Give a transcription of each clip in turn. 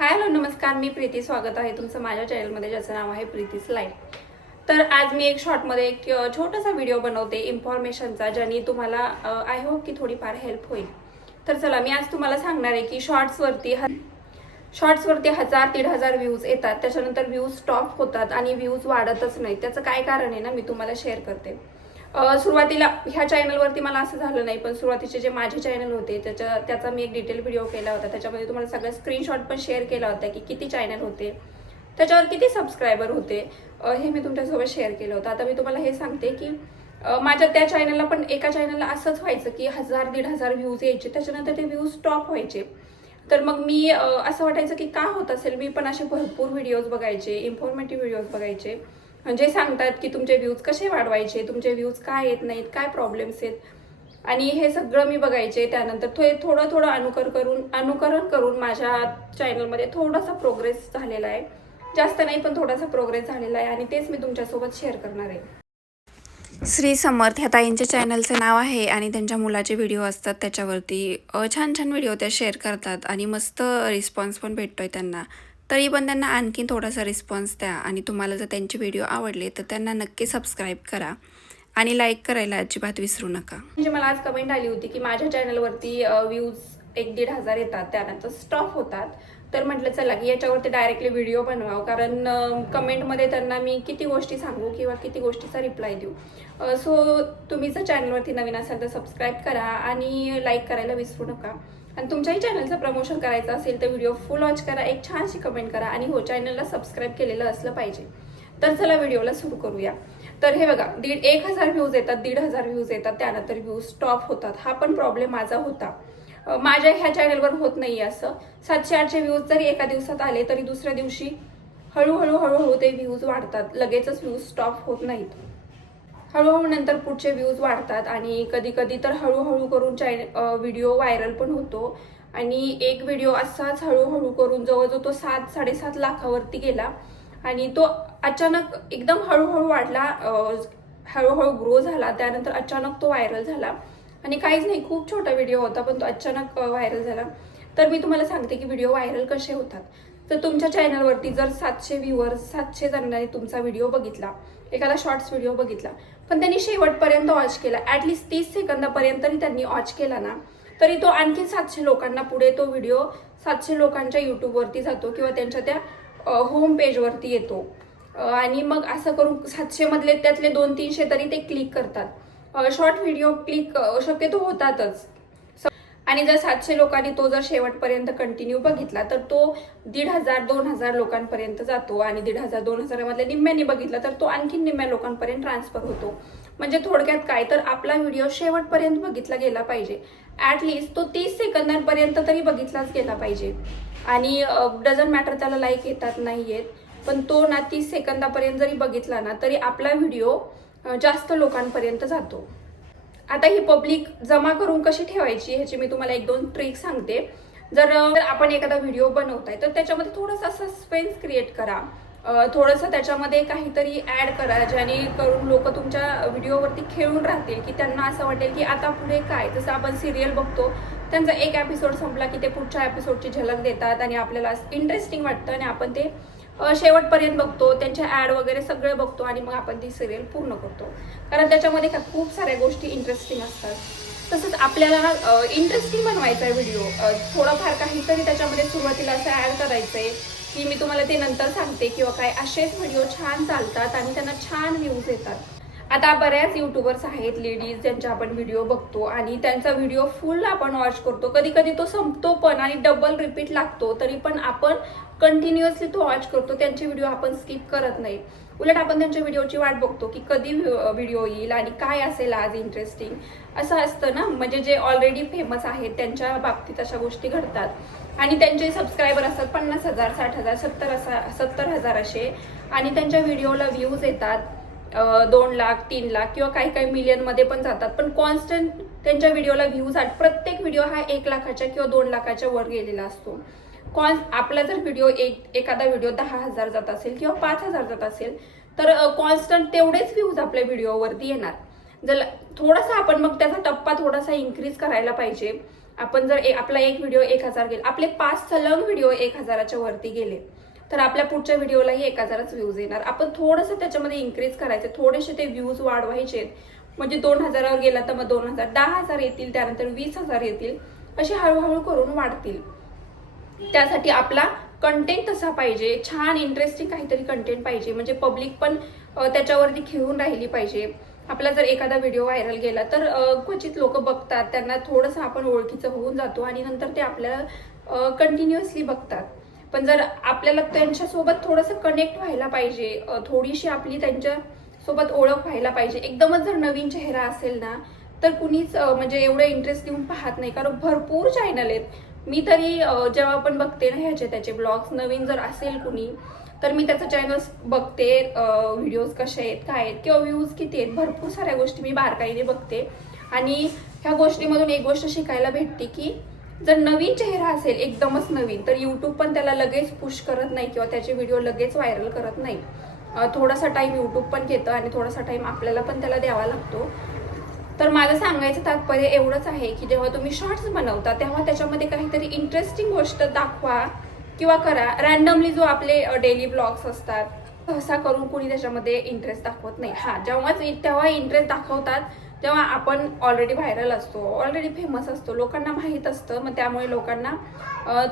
Hello नमस्कार, मी प्रीती. स्वागत आहे तुमचं माझ्या चॅनलमध्ये, ज्याचं नाव आहे प्रीतीज लाईफ. तर आज मी एक शॉर्टमध्ये एक छोटासा व्हिडिओ बनवते इन्फॉर्मेशनचा, ज्याने तुम्हाला आय होप की थोडीफार हेल्प होईल. तर चला, मी आज तुम्हाला सांगणार आहे की शॉर्ट्सवरती 1000-1500 व्ह्यूज येतात, त्याच्यानंतर व्ह्यूज स्टॉप होतात आणि व्ह्यूज वाढतच नाही. त्याचं काय कारण आहे ना, मी तुम्हाला शेअर करते. सुरुवातीला ह्या चॅनलवरती मला असं झालं नाही, पण सुरुवातीचे जे माझे चॅनल होते त्याचा मी एक डिटेल व्हिडिओ केला होता. त्याच्यामध्ये तुम्हाला सगळं स्क्रीनशॉट पण शेअर केला होता की किती चॅनल होते, त्याच्यावर किती सबस्क्रायबर होते, हे मी तुमच्यासोबत शेअर केलं होतं. आता मी तुम्हाला हे सांगते की माझ्या त्या चॅनलला पण, एका चॅनलला असंच व्हायचं की 1000-1500 व्ह्यूज यायचे, त्याच्यानंतर ते व्ह्यूज स्टॉप व्हायचे. तर मग मी असं वाटायचं की का होत असेल. मी पण असे भरपूर व्हिडिओज बघायचे, इन्फॉर्मेटिव्ह व्हिडिओज बघायचे, म्हणजे सांगतात की तुमचे व्ह्यूज कसे वाढवायचे, तुमचे व्ह्यूज काय येत नाहीत, काय प्रॉब्लेम्स आहेत, आणि हे सगळं मी बघायचे. त्यानंतर थोडं अनुकरण करून माझ्या चॅनलमध्ये थोडासा प्रोग्रेस झालेला आहे. जास्त नाही, पण थोडासा प्रोग्रेस झालेला आहे, आणि तेच मी तुमच्यासोबत शेअर करणार आहे. श्री समर्थ ह्या ताईंच्या चॅनलचं नाव आहे, आणि त्यांच्या मुलाचे व्हिडिओ असतात त्याच्यावरती. छान छान व्हिडिओ त्या शेअर करतात आणि मस्त रिस्पॉन्स पण भेटतोय त्यांना. तरी पण त्यांना आणखीन थोडासा रिस्पॉन्स द्या, आणि तुम्हाला जर त्यांचे व्हिडिओ आवडले तर त्यांना नक्की सबस्क्राईब करा आणि लाईक करायला अजिबात विसरू नका. म्हणजे मला आज कमेंट आली होती की माझ्या चॅनलवरती व्ह्यूज 1-1.5 येतात, त्यानंतर स्टॉप होतात. तर म्हटलं चला की याच्यावरती डायरेक्टली व्हिडिओ बनवावं, कारण कमेंटमध्ये त्यांना मी किती गोष्टी सांगू किंवा किती गोष्टीचा रिप्लाय देऊ. सो तुम्ही जर चॅनलवरती नवीन असाल तर सबस्क्राईब करा आणि लाईक करायला विसरू नका. आणि तुमच्याही चॅनलचं प्रमोशन करायचं असेल तर व्हिडिओ फुल वॉच करा, एक छानशी कमेंट करा, आणि हो, चॅनलला सबस्क्राईब केलेलं असलं पाहिजे. तर चला व्हिडिओला सुरू करूया. तर हे बघा, 1000 व्ह्यूज येतात, 1500 व्ह्यूज येतात, त्यानंतर व्ह्यूज स्टॉप होतात. हा पण प्रॉब्लेम माझा होता. माझ्या ह्या चॅनलवर होत नाही असं. 700-800 व्ह्यूज जरी एका दिवसात आले तरी दुसऱ्या दिवशी हळूहळू ते व्ह्यूज वाढतात, लगेचच व्ह्यूज स्टॉप होत नाहीत. हळूहळू नंतर पुढचे व्ह्यूज वाढतात, आणि कधी कधी तर हळूहळू करून व्हिडिओ व्हायरल पण होतो. आणि एक व्हिडिओ असाच हळूहळू करून जवळजवळ तो 7-7.5 लाखावरती गेला, आणि तो अचानक एकदम हळूहळू वाढला, हळूहळू ग्रो झाला. त्यानंतर अचानक तो व्हायरल झाला, आणि काहीच नाही, खूप छोटा व्हिडिओ होता, पण तो अचानक व्हायरल झाला. तर मी तुम्हाला सांगते की व्हिडिओ व्हायरल कसे होतात. तर तुमच्या चॅनलवरती जर 700 व्ह्यूअर्स, 700 जणांनी तुमचा व्हिडिओ बघितला, एखादा शॉर्ट्स व्हिडिओ बघितला, पण त्यांनी शेवटपर्यंत वॉच केला, ॲटलिस्ट 30 सेकंदापर्यंत त्यांनी वॉच केला ना, तरी तो आणखी 700 लोकांना पुढे तो व्हिडिओ 700 लोकांच्या यूट्यूबवरती जातो किंवा त्यांच्या त्या होम पेजवरती येतो. आणि मग असं करून 700 मधले त्यातले 200-300 तरी ते क्लिक करतात. शॉर्ट व्हिडिओ क्लिक शक्यतो होतातच. आणि जर 700 लोकांनी तो जर शेवटपर्यंत कंटिन्यू बघितला तर तो 1500-2000 लोकांपर्यंत जातो, आणि 1500-2000 मधल्या निम्म्याने बघितला तर तो आणखी निम्म्या लोकांपर्यंत ट्रान्सफर होतो. म्हणजे थोडक्यात काय, तर आपला व्हिडिओ शेवटपर्यंत बघितला गेला पाहिजे. ॲटलिस्ट तो 30 सेकंदांपर्यंत तरी बघितलाच गेला पाहिजे. आणि डझंट मॅटर त्याला लाईक येतात नाही येत, पण तो ना 30 सेकंदापर्यंत जरी बघितला ना तरी आपला व्हिडिओ जास्त लोकांपर्यंत जातो. आता ही पब्लिक जमा करून कशी ठेवायची ह्याची मी तुम्हाला 1-2 ट्रिक सांगते. जर आपण एखादा व्हिडिओ बनवताय तर त्याच्यामध्ये थोडासा सस्पेन्स क्रिएट करा, थोडंसं त्याच्यामध्ये काहीतरी ॲड करा, जेणेकरून लोक तुमच्या व्हिडिओवरती खेळून राहतील, की त्यांना असं वाटेल की आता पुढे काय. जसं आपण सिरियल बघतो, त्यांचा एक एपिसोड संपला की ते पुढच्या एपिसोडची झलक देतात, आणि आपल्याला इंटरेस्टिंग वाटतं, आणि आपण ते शेवटपर्यंत बघतो, त्यांच्या ॲड वगैरे सगळे बघतो, आणि मग आपण ती सिरियल पूर्ण करतो, कारण त्याच्यामध्ये खूप साऱ्या गोष्टी इंटरेस्टिंग असतात. तसंच आपल्याला इंटरेस्टिंग बनवायचा आहे व्हिडिओ, थोडंफार काहीतरी त्याच्यामध्ये सुरुवातीला असं ॲड करायचं आहे की मी तुम्हाला ते नंतर सांगते, किंवा काय असेच व्हिडिओ छान चालतात आणि त्यांना छान व्ह्यूज येतात. आता बऱ्याच यूट्यूबर्स आहेत लेडीज, ज्यांचे आपण व्हिडिओ बघतो आणि त्यांचा व्हिडिओ फुल आपण वॉच करतो, कधी कधी तो संपतो पण आणि डबल रिपीट लागतो, तरी पण आपण कंटिन्युअसली तो वॉच करतो. त्यांचे व्हिडिओ आपण स्किप करत नाही, उलट आपण त्यांच्या व्हिडिओची वाट बघतो की कधी व्हिडिओ येईल आणि काय असेल आज इंटरेस्टिंग. असं असतं ना, म्हणजे जे ऑलरेडी फेमस आहेत त्यांच्या बाबतीत अशा गोष्टी घडतात, आणि त्यांचे सबस्क्रायबर असतात 50,000, 60,000, 70,000 असे, आणि त्यांच्या व्हिडिओला व्ह्यूज येतात 2 लाख, 3 लाख, किंवा काही मिलियनमध्ये पण जातात. पण कॉन्स्टंट त्यांच्या व्हिडिओला व्ह्यूज प्रत्येक व्हिडिओ हा 1 लाखाच्या किंवा 2 लाखाच्या वर गेलेला असतो. आपला जर व्हिडिओ एखादा व्हिडिओ 10,000 जात असेल किंवा 5,000 जात असेल, तर कॉन्स्टंट तेवढेच व्ह्यूज आपल्या व्हिडिओवरती येणार. जर थोडासा आपण मग त्याचा टप्पा थोडासा इन्क्रीज करायला पाहिजे, आपण जर आपला एक व्हिडिओ 1000 गेला, आपले 5 सलग व्हिडिओ 1000च्या वरती गेले तर आपल्या पुढच्या व्हिडिओलाही 1000च व्ह्यूज येणार. आपण थोडंसं त्याच्यामध्ये इन्क्रीज करायचं, थोडेसे ते व्ह्यूज वाढवायचे. म्हणजे 2000वर गेला तर मग 2000, 10,000 येतील, त्यानंतर 20,000 येतील, असे हळूहळू करून वाढतील. त्यासाठी आपला कंटेंट तसा पाहिजे, छान इंटरेस्टिंग काहीतरी कंटेंट पाहिजे, म्हणजे पब्लिक पण त्याच्यावरती खिळून राहिली पाहिजे. आपला जर एखादा व्हिडिओ व्हायरल गेला तर क्वचित लोक बघतात, त्यांना थोडंसं आपण ओळखीचं होऊन जातो आणि नंतर ते आपल्याला कंटिन्युअसली बघतात. पण जर आपल्याला त्यांच्यासोबत थोडंसं कनेक्ट व्हायला पाहिजे, थोडीशी आपली त्यांच्यासोबत ओळख व्हायला पाहिजे. एकदमच जर नवीन चेहरा असेल ना तर कुणीच म्हणजे एवढं इंटरेस्ट देऊन पाहत नाही, कारण भरपूर चॅनल आहेत. मी तरी जेव्हा पण बघते ना त्याचे ब्लॉग्स, नवीन जर असेल कुणी तर मी त्याचं चॅनल बघते, व्हिडिओज कसे आहेत, काय आहेत, किंवा व्ह्यूज किती आहेत, भरपूर साऱ्या गोष्टी मी बारकाईने बघते. आणि ह्या गोष्टीमधून एक गोष्ट शिकायला भेटते की जर नवीन चेहरा असेल, एकदमच नवीन, तर यूट्यूब पण त्याला लगेच पुश करत नाही किंवा त्याचे व्हिडिओ लगेच व्हायरल करत नाही. थोडासा टाइम यूट्यूब पण घेतं आणि थोडासा टाइम आपल्याला पण त्याला द्यावा लागतो. तर माझं सांगायचं तात्पर्य एवढंच आहे की जेव्हा तुम्ही शॉर्ट्स बनवता तेव्हा त्याच्यामध्ये काहीतरी इंटरेस्टिंग गोष्ट दाखवा किंवा करा. रॅन्डमली जो आपले डेली ब्लॉग्स असतात सहसा करून कोणी त्याच्यामध्ये इंटरेस्ट दाखवत नाही. तेव्हा इंटरेस्ट दाखवतात जेव्हा आपण ऑलरेडी व्हायरल असतो, ऑलरेडी फेमस असतो, लोकांना माहीत असतं. मग त्यामुळे लोकांना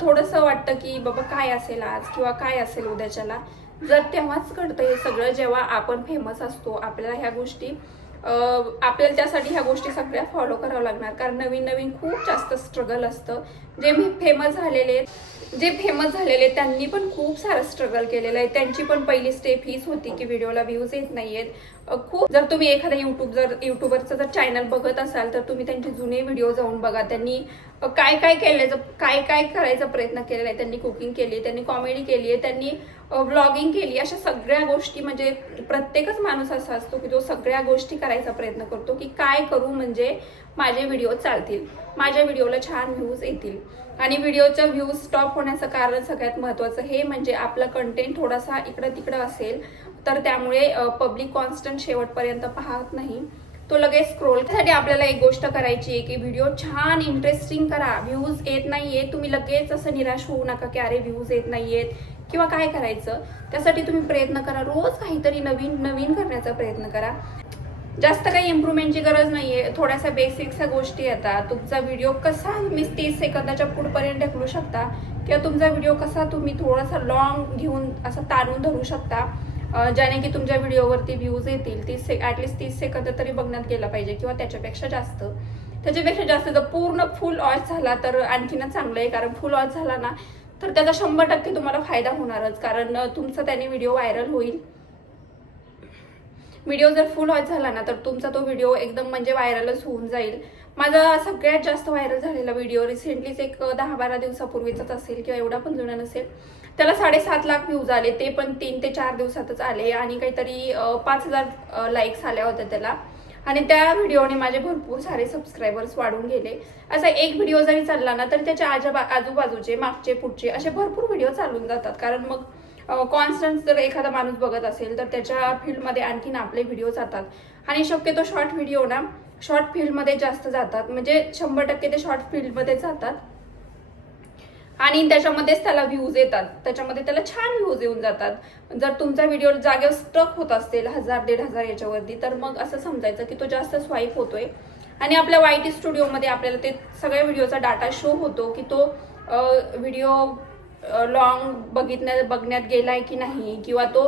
थोडंसं वाटतं की बाबा काय असेल आज किंवा काय असेल उद्याच्याला. जर तेव्हाच घडतं हे सगळं जेव्हा आपण फेमस असतो. आपल्याला ह्या गोष्टी आपल्याला त्यासाठी ह्या गोष्टी सगळ्या फॉलो करावं लागणार, कारण नवीन नवीन खूप जास्त स्ट्रगल असतं. जे फेमस झालेले त्यांनी पण खूप सारं स्ट्रगल केलेलं आहे. त्यांची पण पहिली स्टेप हीच होती की व्हिडिओला व्ह्यूज येत नाहीयेत. खूप जर तुम्ही एखादा युट्यूबरचं जर चॅनल बघत असाल तर तुम्ही त्यांचे जुने व्हिडिओ जाऊन बघा. त्यांनी काय काय करायचा प्रयत्न केलेला आहे. त्यांनी कुकिंग केली, त्यांनी कॉमेडी केली आहे, त्यांनी व्लॉगिंग केली. अशा सगळ्या गोष्टी, म्हणजे प्रत्येकच माणूस असा असतो की तो सगळ्या गोष्टी करायचा प्रयत्न करतो की काय करू म्हणजे माझे व्हिडिओ चालतील, माझ्या व्हिडिओला छान व्ह्यूज येतील. आणि व्हिडिओचा व्ह्यूज स्टॉप होण्याचं कारण सगळ्यात महत्त्वाचं हे म्हणजे आपला कंटेंट थोडासा इकडं तिकडं असेल तर त्यामुळे पब्लिक कॉन्स्टंट शेवटपर्यंत पाहत नाही, तो लगेच स्क्रोल. त्यासाठी आपल्याला एक गोष्ट करायची आहे की व्हिडिओ छान इंटरेस्टिंग करा. व्ह्यूज येत नाहीये तुम्ही लगेच असं निराश होऊ नका की अरे व्ह्यूज येत नाहीयेत किंवा काय करायचं. त्यासाठी तुम्ही प्रयत्न करा, रोज काहीतरी नवीन करण्याचा प्रयत्न करा. जास्त काही इम्प्रूव्हमेंटची गरज नाहीये, थोड्याशा बेसिक्स गोष्टी येतात. तुमचा व्हिडिओ कसा तुम्ही 30 सेकंदाच्या पुढपर्यंत ढकलू शकता किंवा तुमचा व्हिडिओ कसा तुम्ही थोडासा लॉंग घेऊन असं ताणून धरू शकता, ज्याने की तुमच्या व्हिडिओवरती व्ह्यूज येतील. ॲटलिस्ट 30 सेकंद तरी बघण्यात गेला पाहिजे किंवा त्याच्यापेक्षा जास्त. जर पूर्ण फुल वॉच झाला तर आणखीनच चांगलं आहे, कारण फुल वॉच झाला ना तर त्याचा 100% तुम्हाला फायदा होणारच, कारण तुमचा त्याने व्हिडिओ व्हायरल होईल. व्हिडिओ जर फुल वॉच झाला ना तर तुमचा तो व्हिडिओ एकदम म्हणजे व्हायरलच होऊन जाईल. माझा सगळ्यात जास्त व्हायरल झालेला व्हिडिओ रिसेंटलीच एक 10-12 दिवसापूर्वीचाच असेल किंवा एवढा पण जुना नसेल. त्याला 7.5 लाख व्ह्यूज आले, ते पण 3 ते 4 दिवसातच आले आणि काहीतरी 5000 लाईक्स आल्या होत्या त्याला. आणि त्या व्हिडिओने माझे भरपूर सारे सबस्क्रायबर्स वाढून गेले. असा एक व्हिडिओ जरी चालला ना तर त्याच्या आजूबाजूचे मागचे पुढचे असे भरपूर व्हिडिओ चालून जातात, कारण मग कॉन्स्टंट जर एखादा माणूस बघत असेल तर त्याच्या फील्डमध्ये आणखीन आपले व्हिडिओ जातात. आणि शक्यतो शॉर्ट व्हिडिओ ना शॉर्ट फील्डमध्ये जास्त जातात, म्हणजे 100% ते शॉर्ट फील्डमध्ये जातात आणि त्याच्यामध्येच त्याला व्ह्यूज येतात, त्याच्यामध्ये त्याला छान व्ह्यूज येऊन जातात. जर तुमचा व्हिडिओ जागेवर स्टक होत असेल 1000-1500 याच्यावरती तर मग असं समजायचं की तो जास्त स्वाईप होतोय. आणि आपल्या YT स्टुडिओमध्ये आपल्याला ते सगळ्या व्हिडिओचा डाटा शो होतो की तो व्हिडिओ लॉंग बघण्यात गेलाय की नाही किंवा तो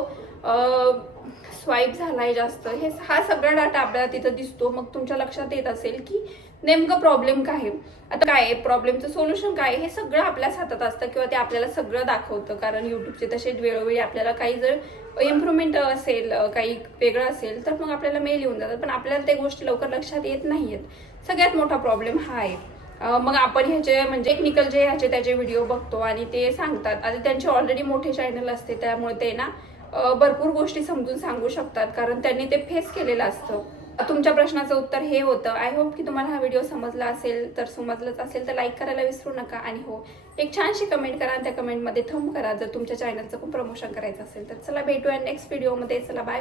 स्वाईप झालाय जास्त, हा सगळा डाटा आपल्याला तिथं दिसतो. मग तुमच्या लक्षात येत असेल की नेमकं प्रॉब्लेम काय आहे, आता काय आहे, प्रॉब्लेमचं सोल्युशन काय आहे, हे सगळं आपल्याच हातात असतं किंवा ते आपल्याला सगळं दाखवतं. कारण युट्यूबचे तसे वेळोवेळी आपल्याला काही जर इम्प्रूव्हमेंट असेल, काही वेगळं असेल तर मग आपल्याला मेल येऊन जातात, पण आपल्याला त्या गोष्टी लवकर लक्षात येत नाहीयेत. सगळ्यात मोठा प्रॉब्लेम हा आहे. मग आपण ह्याचे म्हणजे टेक्निकल जे त्याचे व्हिडिओ बघतो आणि ते सांगतात. आता त्यांचे ऑलरेडी मोठे चॅनल असते त्यामुळे ते ना भरपूर गोष्टी समजून सांगू शकतात, कारण त्यांनी ते फेस केलेलं असतं. तुमच्या प्रश्नाचं उत्तर हे होतं. आय होप की तुम्हाला हा व्हिडिओ समजला असेल. तर समजलंच असेल तर लाईक करायला विसरू नका आणि हो एक छानशी कमेंट करा आणि त्या कमेंटमध्ये थंब करा जर तुमच्या चॅनलचं पण प्रमोशन करायचं असेल तर. चला भेटूया नेक्स्ट व्हिडिओमध्ये. चला बाय.